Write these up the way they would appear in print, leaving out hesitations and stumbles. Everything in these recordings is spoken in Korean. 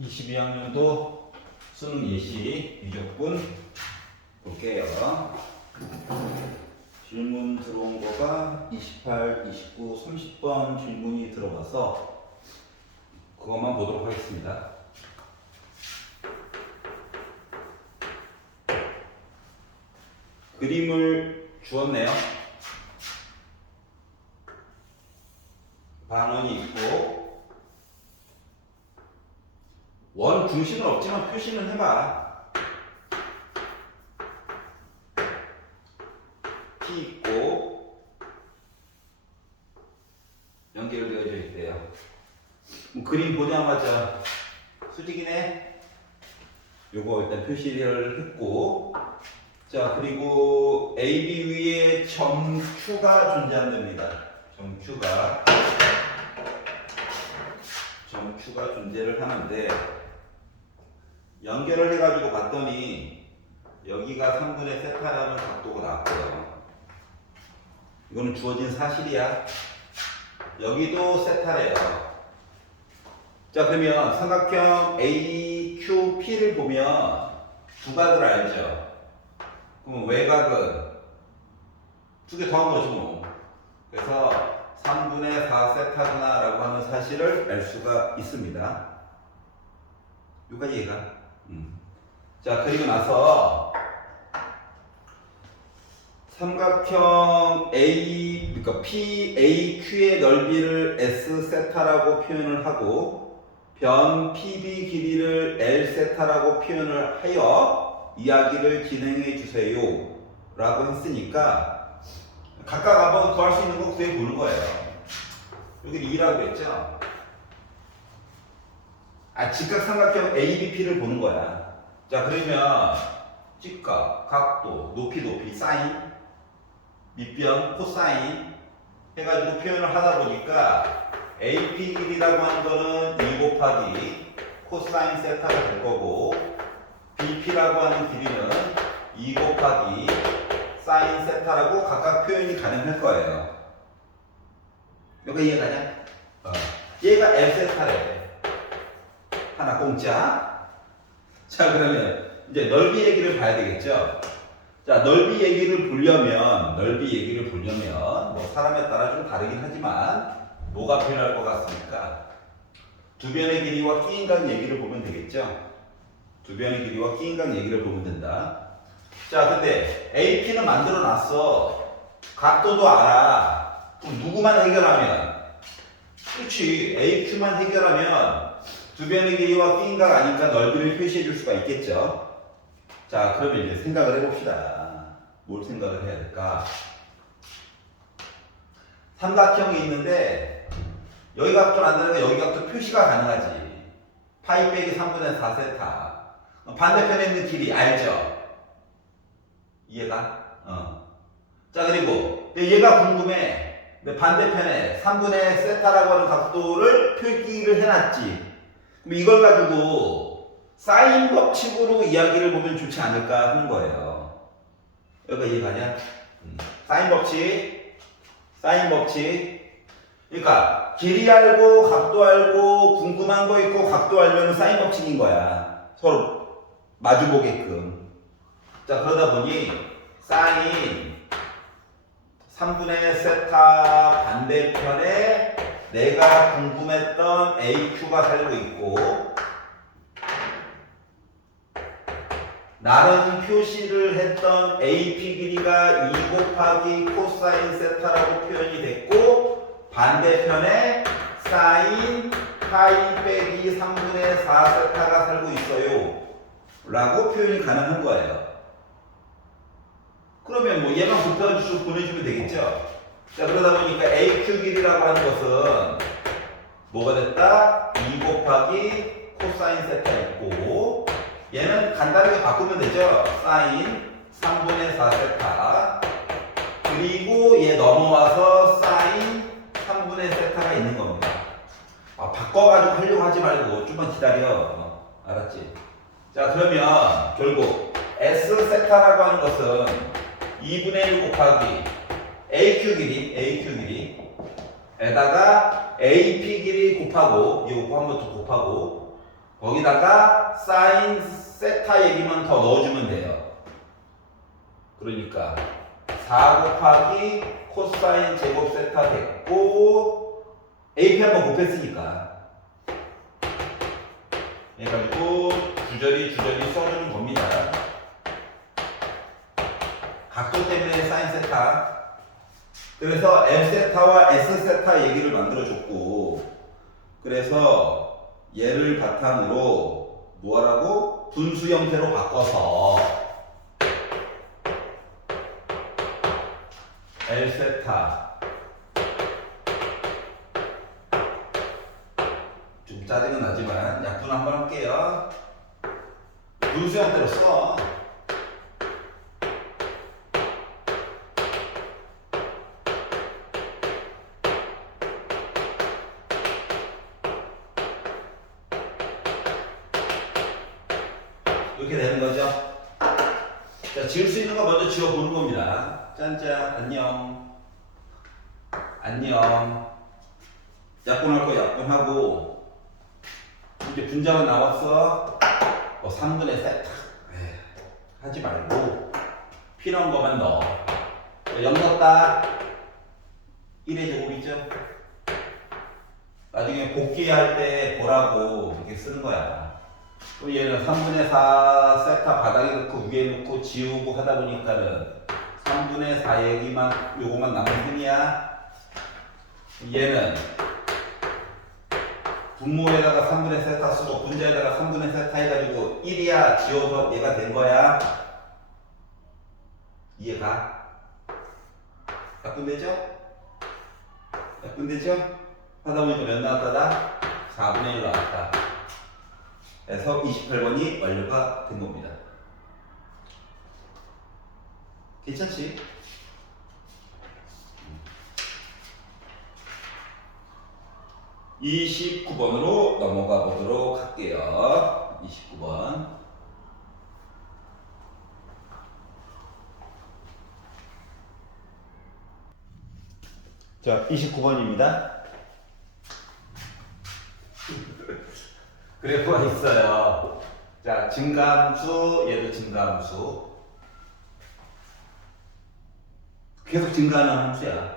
22학년도 수능 예시 유적분 볼게요. 질문 들어온 거가 28, 29, 30번 질문이 들어가서 그것만 보도록 하겠습니다. 그림을 주었네요. 반원이 있고 원 중심은 없지만 표시는 해봐. P 있고 연결되어져 있대요. 그림 보자마자 수직이네. 요거 일단 표시를 했고, 자 그리고 AB 위에 점 Q가 존재한답니다. 점 Q가 존재를 하는데 연결을 해가지고 봤더니 여기가 3분의 세타라는 각도가 나왔고요. 이거는 주어진 사실이야. 여기도 세타래요. 자 그러면 삼각형 AQP를 보면 두각을 알죠. 그럼 외곽은 두 개 더한 거죠 뭐. 그래서 3분의 4 세타구나 라고 하는 사실을 알 수가 있습니다. 여기까지 이해가. 자 그리고 나서 삼각형 A, 그러니까 PAQ의 넓이를 S 세타라고 표현을 하고 변 PB 길이를 L 세타라고 표현을 하여 이야기를 진행해 주세요 라고 했으니까 각각 한번 구할 수 있는 거 구해 보는 거예요. 여기 2라고 했죠? 직각 삼각형 ABP를 보는 거야. 자 그러면 직각, 각도, 높이, 사인, 밑변, 코사인 해가지고 표현을 하다 보니까 AP 길이라고 하는 거는 2 곱하기 코사인 세타가 될 거고 BP라고 하는 길이는 2 곱하기 사인 세타라고 각각 표현이 가능할 거예요. 여기 이해가냐? 얘가 L 세타래. 하나 공짜. 자 그러면 이제 넓이 얘기를 봐야 되겠죠. 자 넓이 얘기를 보려면 뭐 사람에 따라 좀 다르긴 하지만 뭐가 필요할 것 같습니까? 두 변의 길이와 끼인각 얘기를 보면 되겠죠. 두 변의 길이와 끼인각 얘기를 보면 된다. 자 근데 AP는 만들어 놨어. 각도도 알아. 그럼 누구만 해결하면? 그렇지. AQ만 해결하면 두 변의 길이와 끼인각 아니까 넓이를 표시해 줄 수가 있겠죠. 자 그러면 이제 생각을 해봅시다. 뭘 생각을 해야 될까? 삼각형이 있는데 여기 각도 만드는 여기 각도 표시가 가능하지. 파이 빼기 3분의 4 세타. 반대편에 있는 길이 알죠? 이해가? 자 그리고 얘가 궁금해. 반대편에 3분의 세타라고 하는 각도를 표기를 해놨지. 그럼 이걸 가지고 사인 법칙으로 이야기를 보면 좋지 않을까 하는 거예요. 여기가 이해가냐? 사인 법칙. 그러니까 길이 알고 각도 알고 궁금한 거 있고 각도 알면 사인 법칙인 거야. 서로 마주 보게끔. 자 그러다 보니 사인 3분의 세타 반대편에 내가 궁금했던 AQ가 살고 있고 나는 표시를 했던 AP 길이가 2 곱하기 코사인 세타라고 표현이 됐고 반대편에 사인 파이 빼기 3분의 4 세타가 살고 있어요 라고 표현이 가능한 거예요. 그러면 뭐 얘만 곱해서 보내주면 되겠죠. 자 그러다 보니까 AQ 길이라고 하는 것은 뭐가 됐다? 2 곱하기 코사인 세타 있고 얘는 간단하게 바꾸면 되죠. 사인 3분의 4 세타 그리고 얘 넘어와서 사인 3분의 세타가 있는 겁니다. 바꿔가지고 하려고 하지 말고 좀만 기다려. 알았지? 자 그러면 결국 S 세타라고 하는 것은 2분의 1 곱하기 AQ 길이 에다가 AP 길이 곱하고 이거 한 번 더 곱하고 거기다가 사인 세타 얘기만 더 넣어주면 돼요. 그러니까 4 곱하기 코사인 제곱 세타 됐고 AP 한번 곱했으니까 해가지고 주저리 써주는 겁니다. 각도 때문에 사인 세타. 그래서 M 세타와 S 세타 얘기를 만들어줬고, 그래서 얘를 바탕으로 뭐하라고? 분수 형태로 바꿔서 L 세타 좀 짜증은 나지만 약분 한번 할게요. 분수 형태로 써. 이렇게 되는 거죠. 자, 지울 수 있는 거 먼저 지워보는 겁니다. 짠짠, 안녕. 안녕. 약분할 거 약분하고, 이제 분자가 나왔어. 3분의 세타. 하지 말고, 필요한 것만 넣어. 0 넣었다. 1의 제곱이죠. 나중에 복귀할 때 보라고 이렇게 쓰는 거야. 또 얘는 3분의 4 세타 바닥에 넣고 위에 넣고 지우고 하다 보니까는 3분의 4 얘기만 요거만 남은 셈이야. 얘는 분모에다가 3분의 세타 쓰고 분자에다가 3분의 세타 해가지고 1이야 지워서 얘가 된 거야. 이해가? 약분되죠? 약분되죠? 하다 보니까 몇 나왔다다? 4분의 1 나왔다. 그래서 28번이 완료가 된 겁니다. 괜찮지? 29번으로 넘어가 보도록 할게요. 29번. 자, 29번입니다. 그래프가 있어요. 자, 증가함수, 얘도 증가함수. 계속 증가하는 함수야.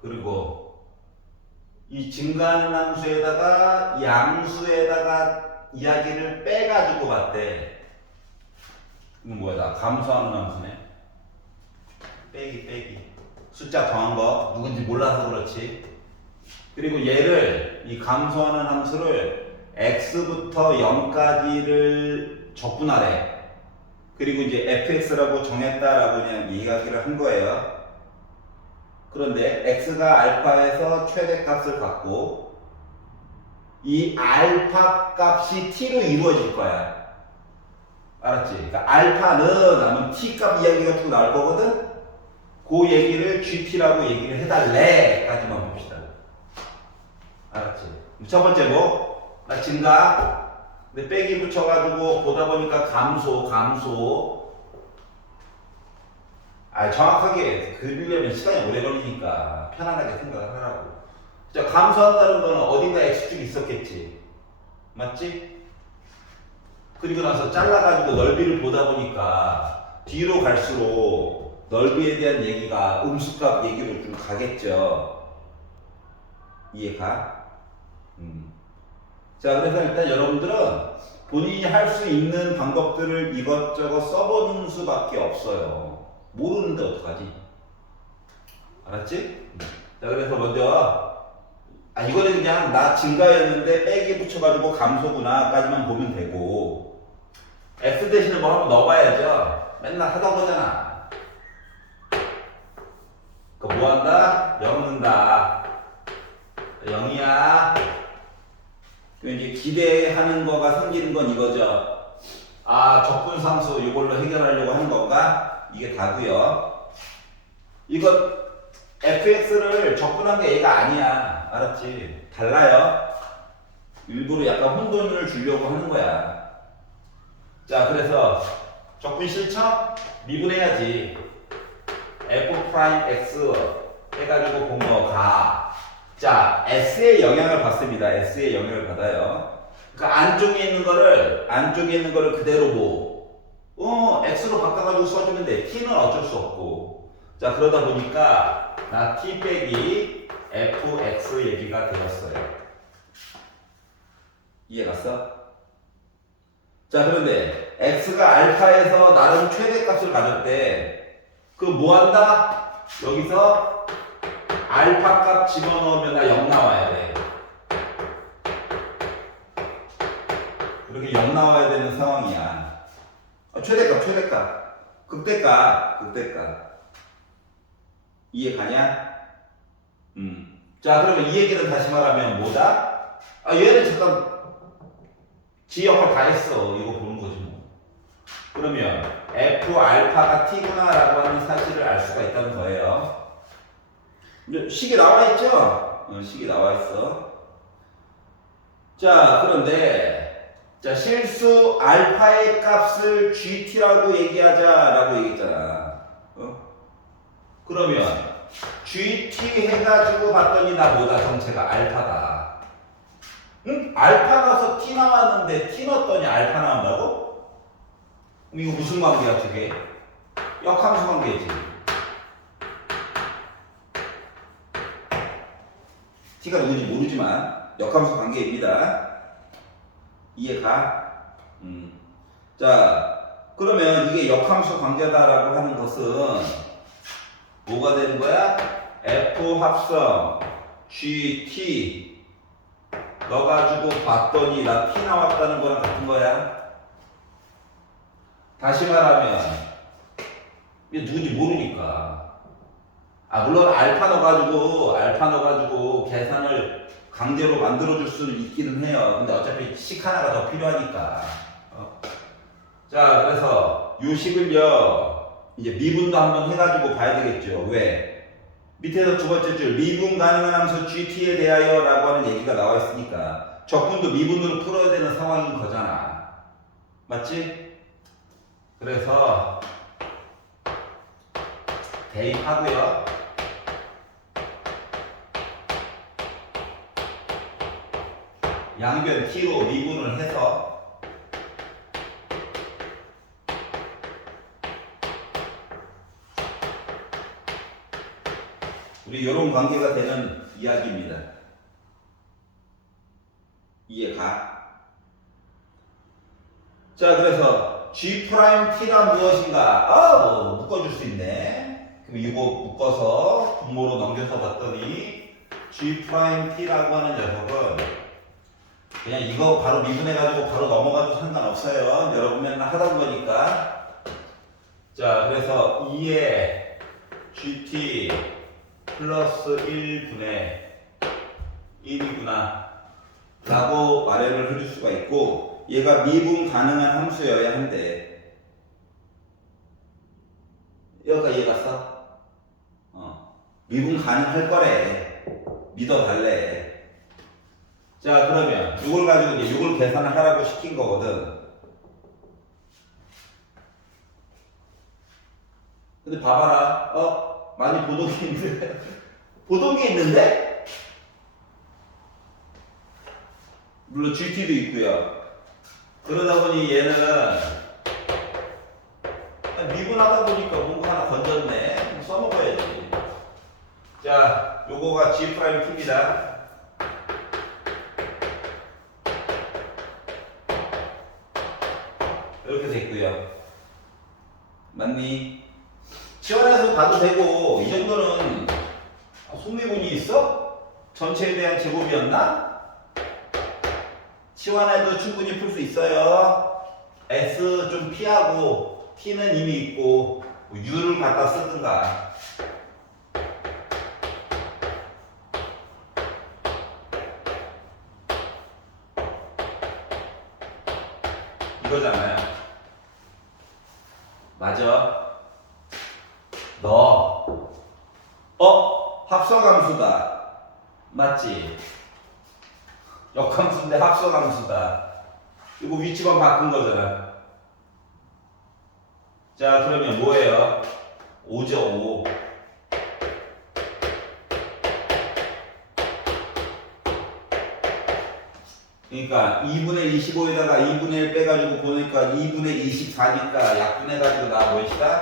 그리고 이 증가하는 함수에다가 양수에다가 이야기를 빼가지고 봤대. 이건 뭐야? 감소하는 함수네. 빼기. 숫자 더한 거 누군지 몰라서 그렇지. 그리고 얘를 이 감소하는 함수를 x부터 0까지를 적분하래. 그리고 이제 fx라고 정했다라고 그냥 이야기를 한 거예요. 그런데 x가 알파에서 최대값을 갖고 이 알파 값이 t로 이루어질 거야. 알았지? 그러니까 알파는 아마 t 값 이야기가 쭉 나올 거거든. 그 얘기를 gt라고 얘기를 해달래까지만 봅시다. 알았지? 첫 번째 뭐? 나 증가. 근데 빼기 붙여가지고 보다 보니까 감소. 정확하게 그리려면 시간이 오래 걸리니까 편안하게 생각을 하라고. 자, 감소한다는 거는 어딘가 x축이 있었겠지. 맞지? 그리고 나서 잘라가지고 넓이를 보다 보니까 뒤로 갈수록 넓이에 대한 얘기가 음수값 얘기로 좀 가겠죠. 이해가? 자, 그래서 일단 여러분들은 본인이 할 수 있는 방법들을 이것저것 써보는 수밖에 없어요. 모르는데 어떡하지? 알았지? 자, 그래서 먼저 이거는 그냥 나 증가였는데 빼기 붙여가지고 감소구나 까지만 보면 되고, x 대신에 뭐 한번 넣어봐야죠. 맨날 하던 거잖아. 그거 뭐 한다? 0 넣는다. 0이야. 이제 기대하는 거가 생기는 건 이거죠. 적분상수 이걸로 해결하려고 하는 건가? 이게 다고요. 이거 fx를 적분한 게 얘가 아니야. 알았지? 달라요. 일부러 약간 혼돈을 주려고 하는 거야. 자, 그래서 적분 싫죠? 미분해야지. f 프라임 x 해가지고 본 거 가. 자, S의 영향을 받습니다. S의 영향을 받아요. 그러니까 안쪽에 있는 거를 그대로 X로 바꿔가지고 써주면 돼. T는 어쩔 수 없고. 자, 그러다 보니까 나 T 빼기 FX 얘기가 되었어요. 이해 갔어? 자, 그런데 X가 알파에서 나름 최대값을 가졌대. 그 뭐 한다? 여기서 알파 값 집어넣으면 나 0 나와야 돼. 이렇게 0 나와야 되는 상황이야. 최대값. 극대값. 이해 가냐? 자, 그러면 이 얘기는 다시 말하면 뭐다? 얘는 잠깐 지 역할 다 했어. 이거 보는 거지 뭐. 그러면 F 알파가 T구나 라고 하는 사실을 알 수가 있다는 거예요. 식이 나와 있죠? 식이 나와 있어. 자, 그런데 자, 실수 알파의 값을 GT라고 얘기하자라고 얘기했잖아. 그러면 GT 해가지고 봤더니 나 뭐다? 정체가 알파다. 응? 알파 가서 T 나왔는데 T 넣었더니 알파 나온다고? 그럼 이거 무슨 관계야, 저게? 역함수 관계지. T가 누군지 모르지만 역함수 관계입니다. 이해가? 자, 그러면 이게 역함수 관계다라고 하는 것은 뭐가 되는 거야? F 합성 GT 넣어가지고 봤더니 나 T 나왔다는 거랑 같은 거야. 다시 말하면 이게 누군지 모르니까. 물론 알파 넣어가지고 계산을 강제로 만들어줄 수는 있기는 해요. 근데 어차피 식 하나가 더 필요하니까. 자, 그래서 요 식을요, 이제 미분도 한번 해가지고 봐야 되겠죠. 왜? 밑에서 두 번째 줄, 미분 가능한 함수 GT에 대하여 라고 하는 얘기가 나와 있으니까 적분도 미분으로 풀어야 되는 상황인 거잖아. 맞지? 그래서 대입하고요. 양변 T로 미분을 해서 우리 이런 관계가 되는 이야기입니다. 이해가? 자, 그래서 G'T란 무엇인가? 묶어줄 수 있네. 그럼 이거 묶어서 분모로 넘겨서 봤더니 G'T라고 하는 녀석은 그냥 이거 바로 미분해가지고 바로 넘어가도 상관없어요. 여러분 맨날 하던 거니까. 자, 그래서 2의 GT 플러스 1분의 1이구나 라고 마련을 해줄 수가 있고, 얘가 미분 가능한 함수여야 한대. 여기가 이해갔어? 미분 가능할 거래. 믿어달래. 자, 그러면 이걸 가지고 이제 이걸 계산을 하라고 시킨 거거든. 근데 봐봐라. 많이 보던 게 있는데? 보던 게 있는데? 물론 GT도 있고요. 그러다 보니 얘는 미분하다 보니까 뭔가 하나 건졌네. 써먹어야지. 자, 요거가 G'T입니다. 이렇게 됐고요. 맞니? 치환해서 봐도 되고, 이 정도는 소미분이 있어? 전체에 대한 제곱이었나? 치환해도 충분히 풀 수 있어요. S 좀 피하고 T는 이미 있고 U를 갖다 쓰든가. 이거잖아요. 맞아. 너 합성함수다. 맞지? 역함수인데 합성함수다. 이거 위치만 바꾼 거잖아. 자, 그러면 뭐예요? 5죠, 5. 그러니까 2분의 25에다가 2분의 1 빼가지고 보니까 2분의 24니까 약분해가지고 나 몇이다?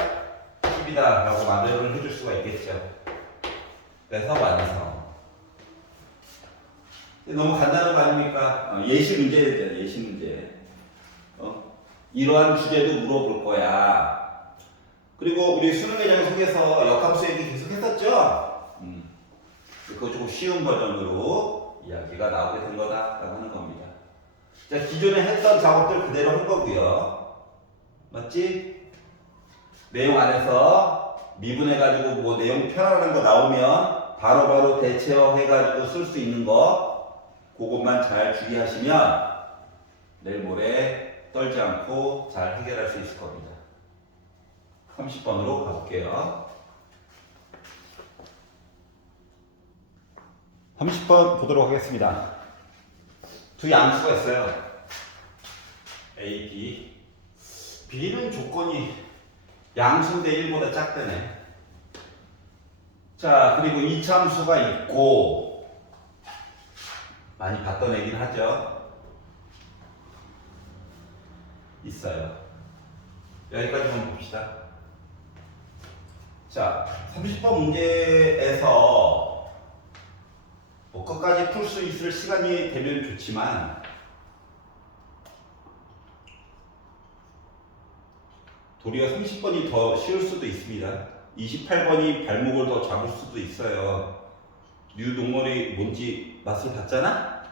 10이다 라고 만들어를 해줄 수가 있겠죠. 그래서 완성. 너무 간단한 거 아닙니까? 예시 문제잖아요. 예시 문제. 이러한 주제도 물어볼 거야. 그리고 우리 수능 예정 속에서 역함수 얘기 계속 했었죠? 그거 조금 쉬운 버전으로 이야기가 나오게 된 거다라고 하는 겁니다. 자, 기존에 했던 작업들 그대로 한 거고요. 맞지? 내용 안에서 미분해가지고 뭐 내용 편안한 거 나오면 바로바로 대체어해가지고 쓸 수 있는 거 그것만 잘 주의하시면 내일 모레 떨지 않고 잘 해결할 수 있을 겁니다. 30번으로 가볼게요. 30번 보도록 하겠습니다. 두 양수가 있어요. A, B. B는 조건이 양수인데 1보다 작다네. 자, 그리고 이차함수가 있고 많이 봤던 얘기는 하죠. 있어요. 여기까지만 봅시다. 자, 30번 문제에서 뭐 끝까지 풀 수 있을 시간이 되면 좋지만 도리어 30번이 더 쉬울 수도 있습니다. 28번이 발목을 더 잡을 수도 있어요. 뉴동물이 뭔지 맛을 봤잖아?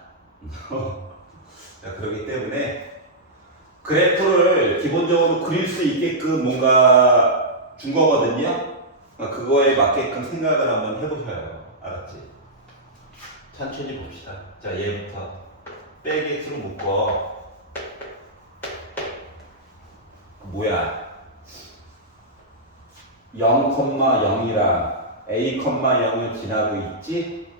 자, 그렇기 때문에 그래프를 기본적으로 그릴 수 있게끔 뭔가 준 거거든요. 그거에 맞게끔 생각을 한번 해보셔요. 알았지? 천천히 봅시다. 자, 얘부터 빼기 x로 묶어. 뭐야? 0,0이랑 a, 0을 지나고 있지?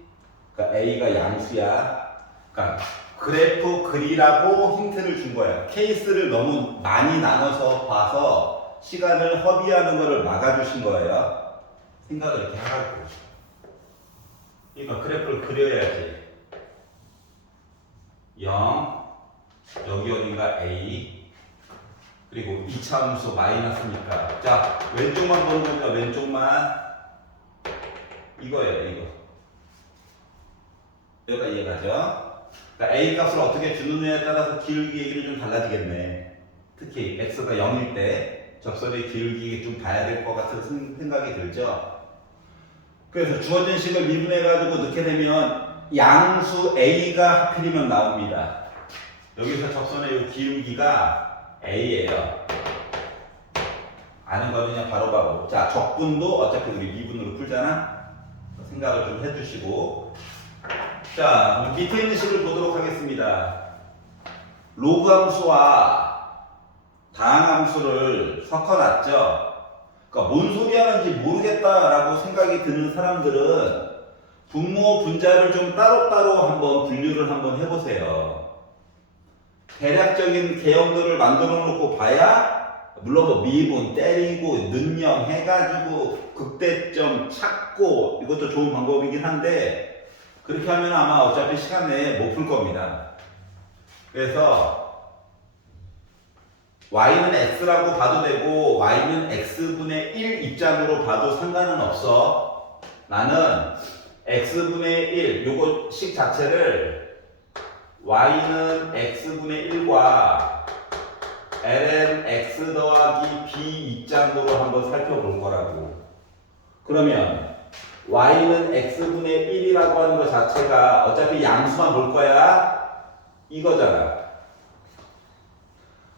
그러니까 a가 양수야. 그러니까 그래프 그리라고 힌트를 준 거야. 케이스를 너무 많이 나눠서 봐서 시간을 허비하는 거를 막아주신 거예요. 생각을 이렇게 하라고. 그러니까 그래프를 그려야지. 0, 여기 어딘가 A, 그리고 2차 함수 마이너스니까. 자, 왼쪽만 보는 거니까 왼쪽만 이거예요, 이거. 여기가 이해가죠? 그러니까 A 값을 어떻게 주느냐에 따라서 기울기 얘기를 좀 달라지겠네. 특히 x가 0일 때 접선의 기울기 좀 봐야 될 것 같은 생각이 들죠? 그래서 주어진 식을 미분해가지고 넣게 되면 양수 A가 하필이면 나옵니다. 여기서 접선의 기울기가 A예요. 아는 거는 바로바로. 자, 적분도 어차피 우리 미분으로 풀잖아? 생각을 좀 해주시고. 자, 밑에 있는 식을 보도록 하겠습니다. 로그 함수와 다항 함수를 섞어놨죠? 그러니까 뭔 소리 하는지 모르겠다라고 생각이 드는 사람들은 분모, 분자를 좀 따로따로 한번 분류를 한번 해보세요. 대략적인 개형들을 만들어 놓고 봐야, 물론 뭐 미분, 때리고, 능령 해가지고 극대점 찾고 이것도 좋은 방법이긴 한데 그렇게 하면 아마 어차피 시간 내에 못 풀 겁니다. 그래서 y는 x라고 봐도 되고 y는 x분의 1 입장으로 봐도 상관은 없어. 나는 x분의 1 요거 식 자체를 y는 x분의 1과 ln x 더하기 b 입장으로 한번 살펴볼 거라고. 그러면 y는 x분의 1이라고 하는 것 자체가 어차피 양수만 볼 거야 이거잖아.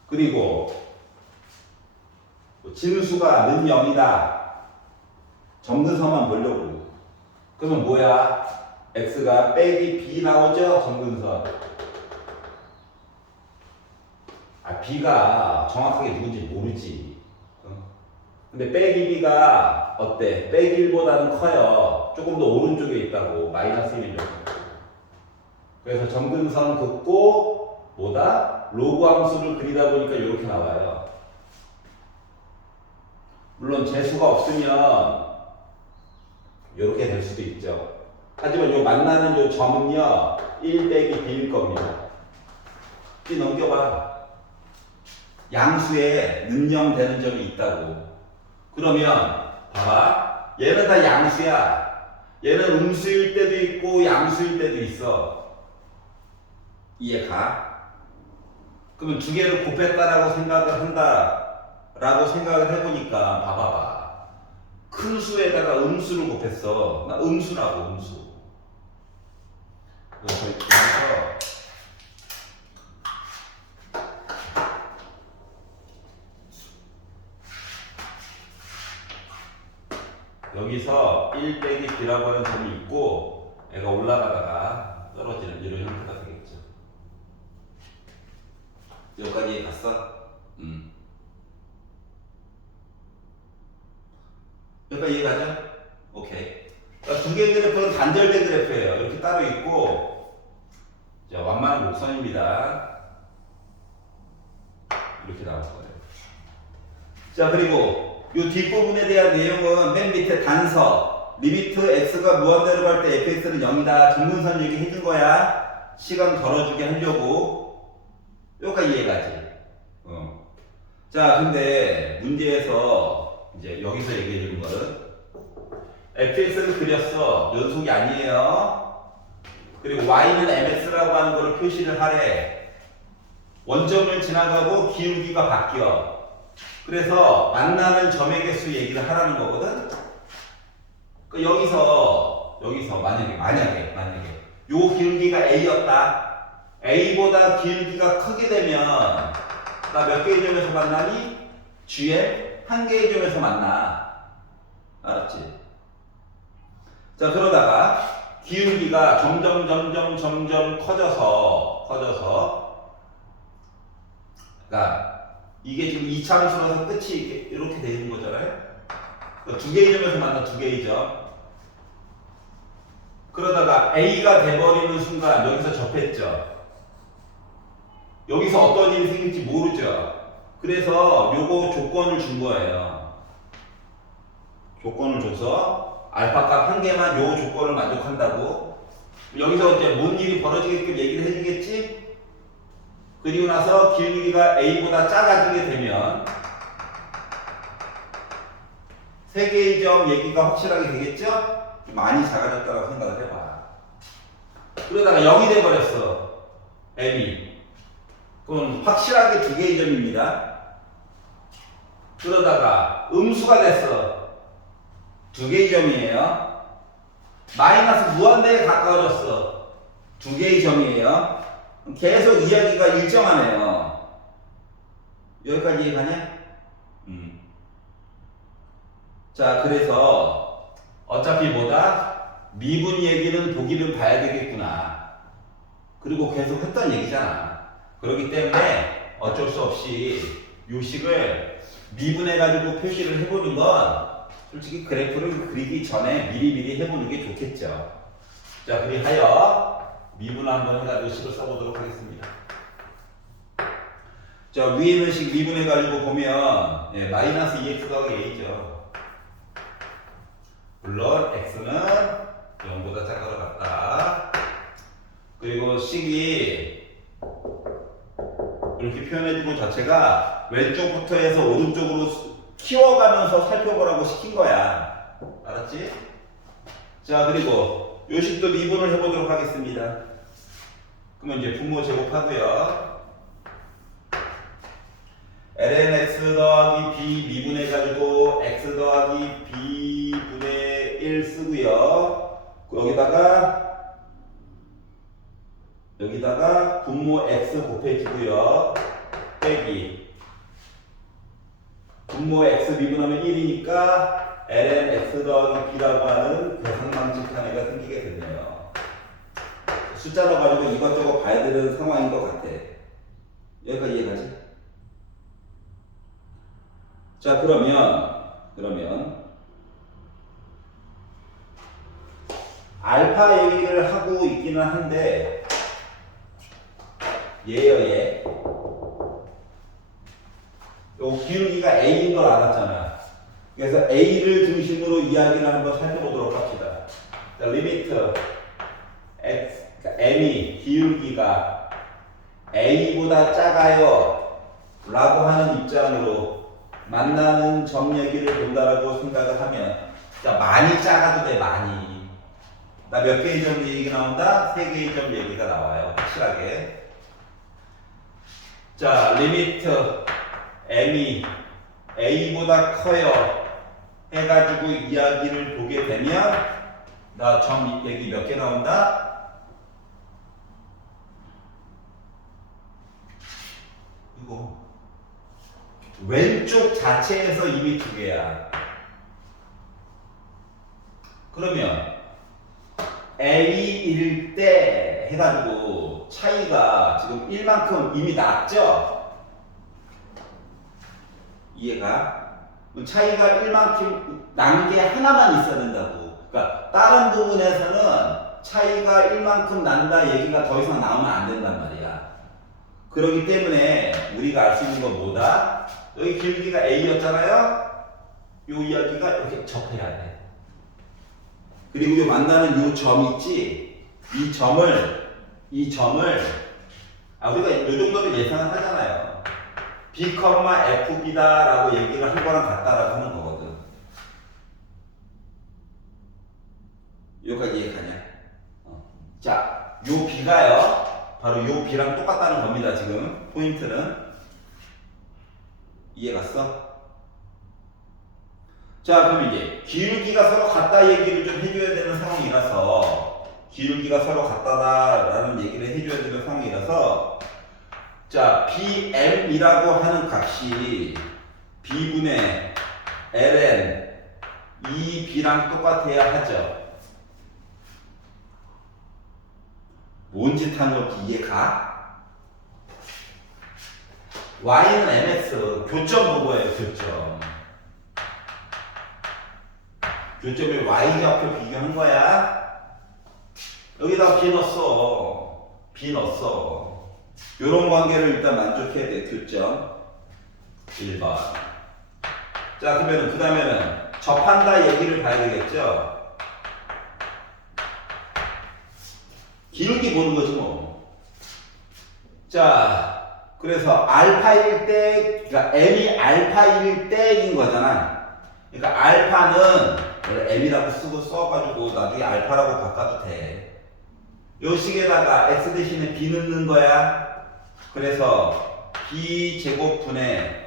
그리고 진수가 는 0이다. 점근선만 보려고. 그러면 뭐야? x가 빼기 b 나오죠? 점근선. b가 정확하게 누군지 모르지. 근데 빼기 b가 어때? 빼기 1보다는 커요. 조금 더 오른쪽에 있다고. 마이너스 1이죠. 그래서 점근선 긋고 뭐다? 로그 함수를 그리다 보니까 이렇게 나와요. 물론 재수가 없으면 이렇게 될 수도 있죠. 하지만 요 만나는 요 점은요 1 빼기 b일 겁니다. 넘겨봐. 양수에 는영되는 점이 있다고. 그러면 봐봐. 얘는 다 양수야. 얘는 음수일 때도 있고 양수일 때도 있어. 이해가? 그러면 두 개를 곱했다라고 생각을 한다라고 생각을 해보니까 봐봐봐. 큰 수에다가 음수를 곱했어. 나 음수라고 음수. 그래서 여기서 1 빼기 b라고 하는 점이 있고 얘가 올라가다가 떨어지는 이런 형태가 되겠죠. 여기까지 갔어? 여기까지 이해가죠? 오케이. 두 개의 그래프는 단절된 그래프예요. 이렇게 따로 있고 자, 완만한 곡선입니다. 이렇게 나올 거예요. 자, 그리고 이 뒷부분에 대한 내용은 맨 밑에 단서 리미트 x가 무한대로 갈 때 fx는 0이다. 정근선 얘기 해준 거야. 시간 덜어주게 하려고. 여기까지 이해가지. 자, 근데 문제에서 이제 여기서 얘기해 주는 거는 fx를 그렸어. 연속이 아니에요. 그리고 y는 mx라고 하는 거를 표시를 하래. 원점을 지나가고 기울기가 바뀌어. 그래서 만나는 점의 개수 얘기를 하라는 거거든. 여기서 만약에 요 기울기가 a였다. a보다 기울기가 크게 되면 나 몇 개의 점에서 만나니? gm 한 개의 점에서 만나. 알았지? 자, 그러다가 기울기가 점점 커져서 그러니까 이게 지금 이차함수라서 끝이 이렇게 되는 거잖아요. 두 개의 점에서 만나 두 개의 점. 그러다가 A가 돼버리는 순간 여기서 접했죠. 여기서 어떤 일이 생길지 모르죠. 그래서 요거 조건을 준 거예요. 조건을 줘서 알파값 한 개만 요 조건을 만족한다고. 여기서 이제 뭔 일이 벌어지게끔 얘기를 해주겠지? 그리고 나서 기울기가 A보다 작아지게 되면 세 개의 점 얘기가 확실하게 되겠죠? 좀 많이 작아졌다고 생각을 해봐. 그러다가 0이 돼버렸어. M이. 그럼 확실하게 두 개의 점입니다. 그러다가 음수가 됐어. 두 개의 점이에요. 마이너스 무한대에 가까워졌어. 두 개의 점이에요. 계속 이야기가 일정하네요. 여기까지 이해가냐? 자, 그래서 어차피 미분 얘기는 보기를 봐야 되겠구나. 그리고 계속 했던 얘기잖아. 그렇기 때문에 어쩔 수 없이 요식을 미분해가지고 표시를 해보는 건 솔직히 그래프를 그리기 전에 미리 해보는 게 좋겠죠. 자, 그리하여 미분 한번 해가지고 식을 써보도록 하겠습니다. 자, 위에 있는 식 미분해가지고 보면 마이너스 2x 더하기 a죠. 물론 x는 0보다 작아로 갔다. 그리고 식이 이렇게 표현해주고 자체가 왼쪽부터 해서 오른쪽으로 키워가면서 살펴보라고 시킨 거야. 알았지? 자, 그리고 요 식도 미분을 해보도록 하겠습니다. 그러면 이제 분모 제곱하고요. ln x 더하기 b 미분해가지고 x 더하기 b분의 1 쓰고요. 여기다가 분모 x 곱해주고요. 빼기 분모 x 미분하면 1이니까 ln x 더하기 b라고 하는 괴상망측한 애가 생기게 됐네요. 숫자 넣어가지고 이것저것 봐야 되는 상황인 것 같아. 여기까지 이해가지? 자, 그러면 알파 얘기를 하고 있기는 한데 얘 요 기울기가 A인 걸 알았잖아. 그래서 A를 중심으로 이야기를 한번 살펴보도록 합시다. 자, 리미트 x, 그러니까 M이 기울기가 A보다 작아요 라고 하는 입장으로 만나는 점 얘기를 본다라고 생각을 하면, 자, 많이 작아도 돼. 많이. 나 몇 개의 점 얘기가 나온다? 3개의 점 얘기가 나와요. 확실하게. 자, 리미트 m이 a보다 커요 해가지고 이야기를 보게 되면, 나 점 얘기 몇 개 나온다? 이거 왼쪽 자체에서 이미 2개야. 그러면 A일 때 해가지고 차이가 지금 1만큼 이미 났죠? 이해가? 차이가 1만큼 난 게 하나만 있어야 된다고. 그러니까 다른 부분에서는 차이가 1만큼 난다 얘기가 더 이상 나오면 안 된단 말이야. 그렇기 때문에 우리가 알 수 있는 건 뭐다? 여기 길기가 A였잖아요? 요 이야기가 이렇게 접해야 돼. 그리고 요 만나는 요 점 있지? 이 점을 우리가 요 정도는 예상을 하잖아요. B, FB다 라고 얘기를 한 거랑 같다라고 하는 거거든. 여기까지 이해가냐? 자, 요 B가요. 바로 요 B랑 똑같다는 겁니다. 지금 포인트는. 이해갔어? 자, 그럼 이제 기울기가 서로 같다 얘기를 좀 해줘야 되는 상황이라서, 기울기가 서로 같다라는 얘기를 해줘야 되는 상황이라서, 자, BM이라고 하는 값이 B분의 ln 이 B랑 똑같아야 하죠. 뭔 짓 하는 건지 이해가? Y는 MX, 교점 보고예요, 교점. 교점을 Y좌표 비교한 거야. 여기다 B 넣었어. B 넣었어. 요런 관계를 일단 만족해야 돼, 교점. 1번. 자, 그러면 그 다음에는 접한다 얘기를 봐야 되겠죠? 기울기 보는 거지 뭐. 자, 그래서 알파일 때, 그러니까 m이 알파일 때인 거잖아. 그러니까 알파는 원래 m이라고 써가지고 나중에 알파라고 바꿔도 돼. 요 식에다가 x 대신에 b 넣는 거야. 그래서 b 제곱분의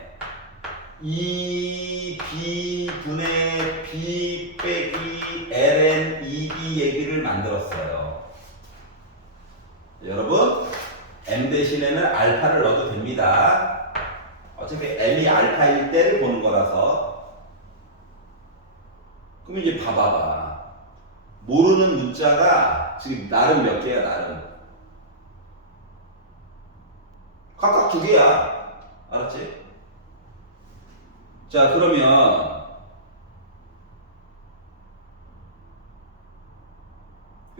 2b 분의 b 빼기 ln 2b 얘기를 만들었어요. 여러분, m 대신에는 알파를 넣어도 됩니다. 어차피 m이 알파일 때를 보는 거라서. 그럼 이제 봐봐봐. 모르는 문자가 지금 나름 몇 개야, 나름. 각각 2개야. 알았지? 자, 그러면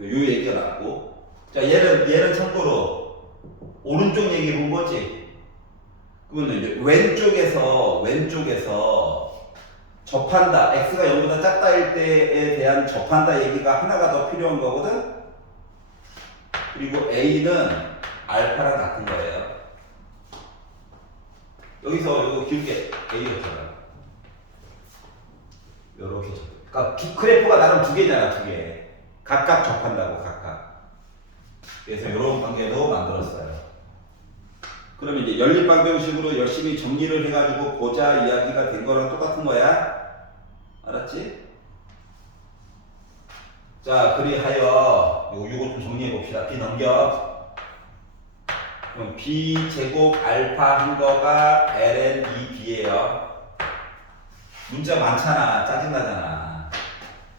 요 얘기가 났고, 자, 얘는 참고로 오른쪽 얘기 본 거지. 그러면 이제 왼쪽에서 접한다, x가 0보다 작다일 때에 대한 접한다 얘기가 하나가 더 필요한 거거든. 그리고 a는 알파랑 같은 거예요. 여기서 이거 길게 a였잖아. 요렇게 접. 그러니까 그래프가 나름 2개잖아, 2개. 각각 접한다고, 각각. 그래서 이런 관계도 만들었어요. 그러면 이제 연립방정식으로 열심히 정리를 해가지고 보자 이야기가 된 거랑 똑같은 거야. 알았지? 자, 그리하여 요거 좀 정리해 봅시다. B 넘겨. 그럼 B 제곱 알파 한 거가 ln 2b예요. 문자 많잖아. 짜증나잖아.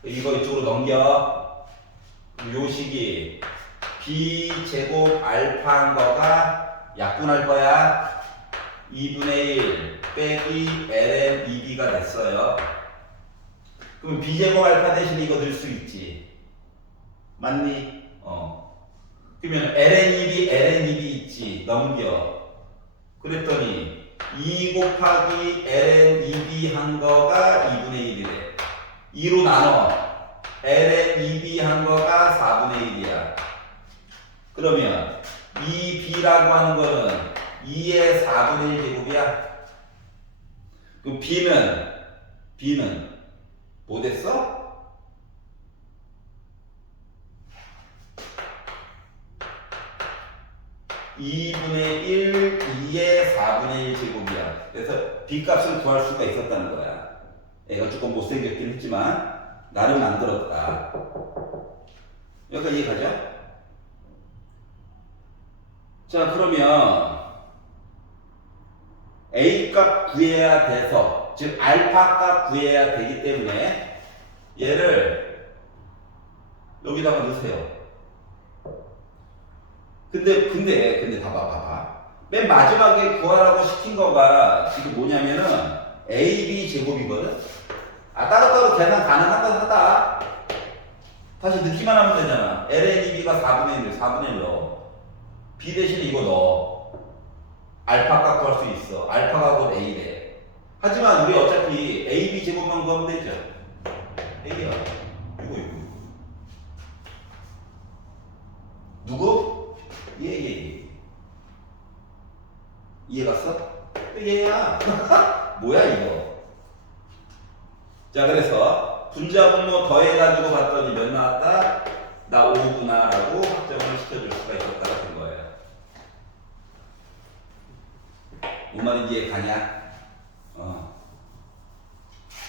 이거 이쪽으로 넘겨. 요 식이 B 제곱 알파 한 거가 약분할 거야. 2분의 1 빼기 ln 2b가 됐어요. 그럼 B 제곱 알파 대신 이거 넣을 수 있지. 맞니? 그러면 ln 2b 있지. 넘겨. 그랬더니 2 곱하기 ln 2b 한 거가 2분의 1이래. 2로 나눠. ln 2b 한 거가 4분의 1이야. 그러면 2b라고 하는 거는 2의 4분의 1 제곱이야. 그럼 b는 뭐 됐어? 2분의 1, 2의 4분의 1 제곱이야. 그래서 b 값을 구할 수가 있었다는 거야. 애가 조금 못생겼긴 했지만 나름 만들었다. 여기까지 이해가죠? 자, 그러면 a 값 구해야 돼서, 즉 알파 값 구해야 되기 때문에 얘를 여기다가 넣으세요. 근데 봐봐. 맨 마지막에 구하라고 시킨 거가 지금 뭐냐면은 AB 제곱이거든? 따로따로 계산 가능하다. 다시 넣기만 하면 되잖아. LNEB가 4분의 1, 4분의 1 넣어. B 대신에 이거 넣어. 알파 값 구할 수 있어. 알파가 곧 A래. 하지만 우리 어차피 AB 제곱만 구하면 되죠. A야. 이거. 누구? 얘. 이해 갔어? 얘야. 뭐야 이거? 자, 그래서 분자분모 더해가지고 봤더니 몇 나왔다? 나 5구나 라고 확정을 시켜줄 수가 있었다가 된 거예요. 뭔 말인지 이해 가냐?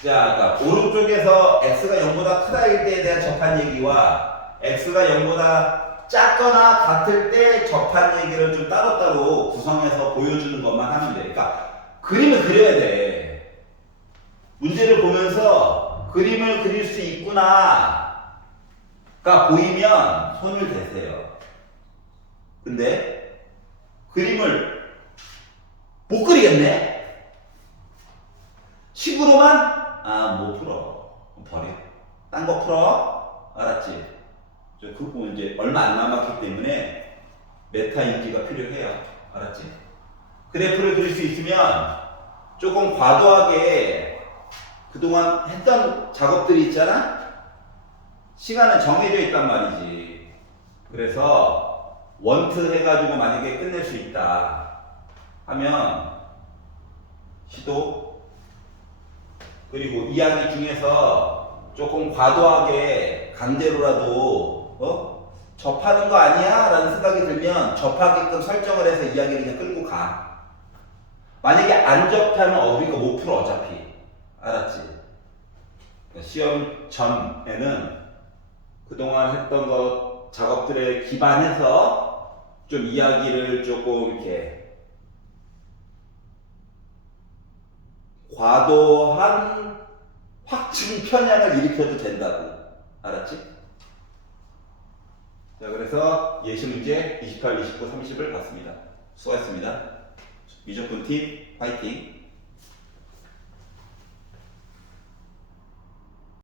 자, 그러니까 오른쪽에서 x가 0보다 크다일 때에 대한 접한 얘기와 x가 0보다 작거나 같을 때 접한 얘기를 좀 따로따로 구성해서 보여주는 것만 하면 돼. 그러니까 그림을 그려야 돼. 문제를 보면서 그림을 그릴 수 있구나가 보이면 손을 대세요. 근데 그림을 못 그리겠네? 식으로만? 못 풀어. 버려. 딴 거 풀어. 알았지? 그거 이제 얼마 안 남았기 때문에 메타 인지가 필요해요. 알았지? 그래프를 그릴 수 있으면 조금 과도하게 그동안 했던 작업들이 있잖아? 시간은 정해져 있단 말이지. 그래서 원트 해가지고 만약에 끝낼 수 있다 하면 시도, 그리고 이야기 중에서 조금 과도하게 강제로라도 접하는 거 아니야? 라는 생각이 들면 접하게끔 설정을 해서 이야기를 그냥 끌고 가. 만약에 안 접하면 우리가 못 풀어 어차피. 알았지? 시험 전에는 그동안 했던 거 작업들에 기반해서 좀 이야기를 조금 이렇게 과도한 확증 편향을 일으켜도 된다고. 알았지? 자, 그래서 예시 문제 28, 29, 30을 봤습니다. 수고하셨습니다. 미적분 팀 화이팅!